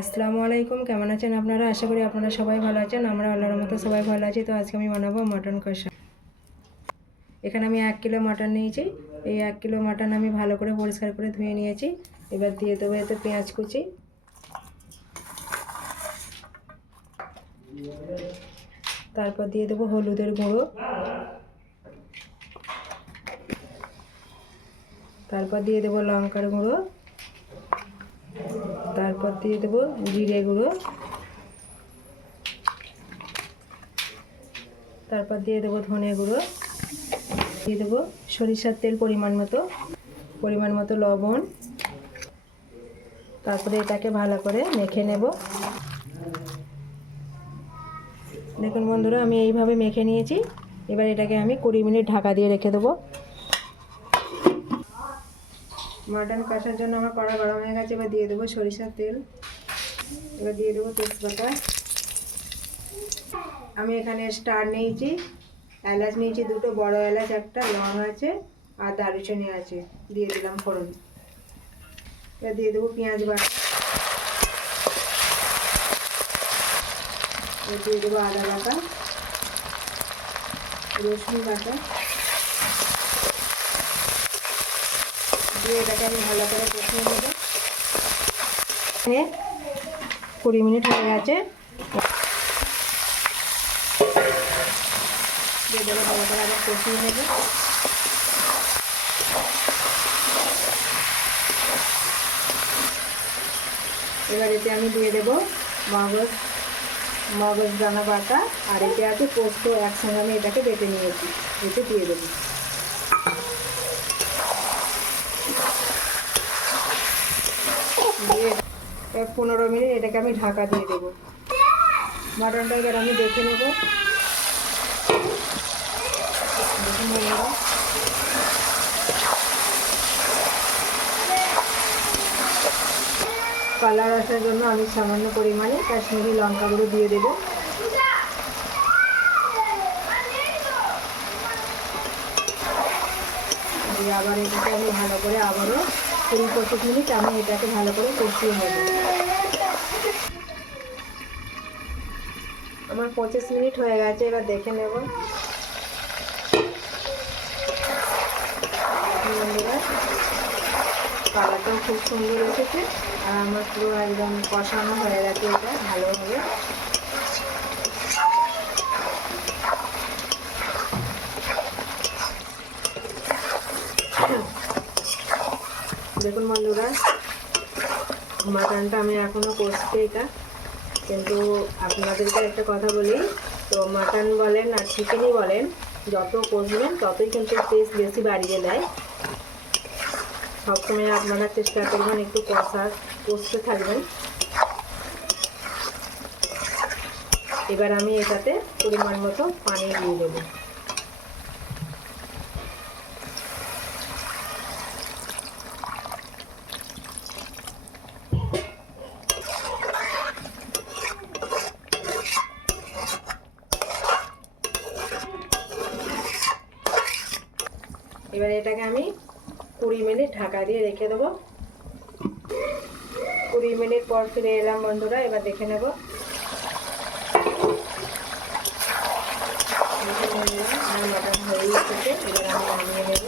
আসসালামু আলাইকুম, কেমন আছেন আপনারা? আশা করি আপনারা সবাই ভালো আছেন। আমরা আল্লাহর মতো সবাই ভালো আছি। তো আজকে আমি বানাবো মটন কষা। এখানে আমি 1 কিলো মটন নিয়েছি। এই 1 কিলো মটন আমি ভালো করে পরিষ্কার করে ধুয়ে নিয়েছি। এবার দিয়ে দেবো এতে পেঁয়াজ কুচি, তারপর দিয়ে দেবো হলুদের গুঁড়ো, তারপর দিয়ে দেবো লঙ্কার গুঁড়ো, তারপর দিয়ে দেবো জিরে গুঁড়ো, তারপর দিয়ে দেবো ধনে গুঁড়ো, দিয়ে দেবো সরিষার তেল পরিমাণ মতো লবণ। তারপরে এটাকে ভালো করে মেখে নেব। দেখুন বন্ধুরা, আমি এইভাবে মেখে নিয়েছি। এবার এটাকে আমি 20 মিনিট ঢাকা দিয়ে রেখে দেবো। মটন কষার জন্য আমার কড়া গরম হয়ে গেছে। এবার দিয়ে দেবো সরিষার তেল, এবার দিয়ে দেবো তেজপাতা। আমি এখানে স্টার নিয়েছি, এলাচ নিয়েছি 2টো, বড় এলাচ একটা, লং আছে আর দারুচিনি আছে, দিয়ে দিলাম ফোড়ন। এবার দিয়ে দেবো পেঁয়াজ বাটা, দিয়ে দেবো আদা বাটা, রসুন বাটা, দিয়ে এটাকে আমি ভালো করে কষিয়ে নেব। 20 মিনিট হয়ে গেছে। দিয়ে দেবো ভালো করে আবার কষিয়ে নেব। এবার এতে আমি দিয়ে দেবো মগজ দানা বাটা, আর এতে আছে পোস্ত, একসঙ্গে আমি এটাকে বেটে নিয়েছি, এতে দিয়ে দেবো। দিয়ে 15 মিনিট এটাকে আমি ঢাকা দিয়ে দেবো। মটনটা এবার আমি দেখে নেব। কালার আসার জন্য আমি সামান্য পরিমাণে কাশ্মীরি লঙ্কা গুঁড়ো দিয়ে দেবো। দিয়ে আবার এটাকে আমি ভালো করে আবারও 20-25 মিনিট আমি এটাকে ভালো করে কষিয়ে নেব। আমার 25 মিনিট হয়ে গেছে, এবার দেখে নেব। কালারটাও খুব সুন্দর এসেছে, আর আমার পুরো একদম কষানো হয়ে গেছে এটা ভালোভাবে। দেখুন বন্ধুরা, মাটনটা আমি এখনও কষছি এটা, কিন্তু আপনাদেরকে একটা কথা বলি, তো মাটন বলেন আর চিকেনই বলেন, যত কষবেন ততই কিন্তু টেস্ট বেশি বাড়িয়ে দেয়। সবসময় আপনারা চেষ্টা করবেন একটু কষতে থাকবেন। এবার আমি এটাতে পরিমাণ মতো পানি দিয়ে দেবো। এবার এটাকে আমি 20 মিনিট ঢাকা দিয়ে রেখে দেবো। 20 মিনিট পর ফিরে এলাম বন্ধুরা, এবার দেখে নেব। আমার মটন হয়ে এসেছে, এবার আমি নামিয়ে নেব।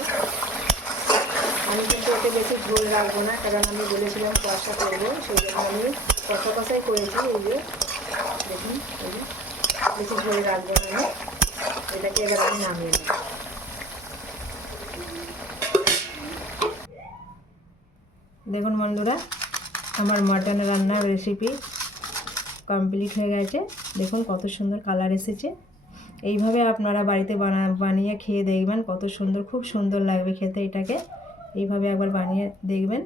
আমি কিন্তু এতে বেশি ঝোল রাখবো না, কারণ আমি বলেছিলাম কষা করবো, সেই জন্য আমি কষাই করেছি। এই যে দেখুন, এই যে বেশি ঝোল রাখবো না আমি। এটাকে এবার আমি নামিয়ে নেব। দেখুন বন্ধুরা, আমার মটন রান্নার রেসিপি কমপ্লিট হয়ে গেছে। দেখুন কত সুন্দর কালার এসেছে। এইভাবে আপনারা বাড়িতে বানিয়ে খেয়ে দেখবেন, কত সুন্দর, খুব সুন্দর লাগবে খেতে। এটাকে এইভাবে একবার বানিয়ে দেখবেন।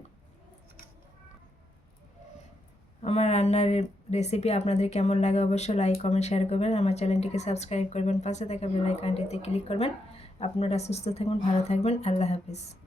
আমার রান্নার রেসিপি আপনাদের কেমন লাগে অবশ্যই লাইক, কমেন্ট, শেয়ার করবেন। আমার চ্যানেলটিকে সাবস্ক্রাইব করবেন, পাশে থাকা বেল আইকনটিতে ক্লিক করবেন। আপনারা সুস্থ থাকবেন, ভালো থাকবেন। আল্লাহ হাফিজ।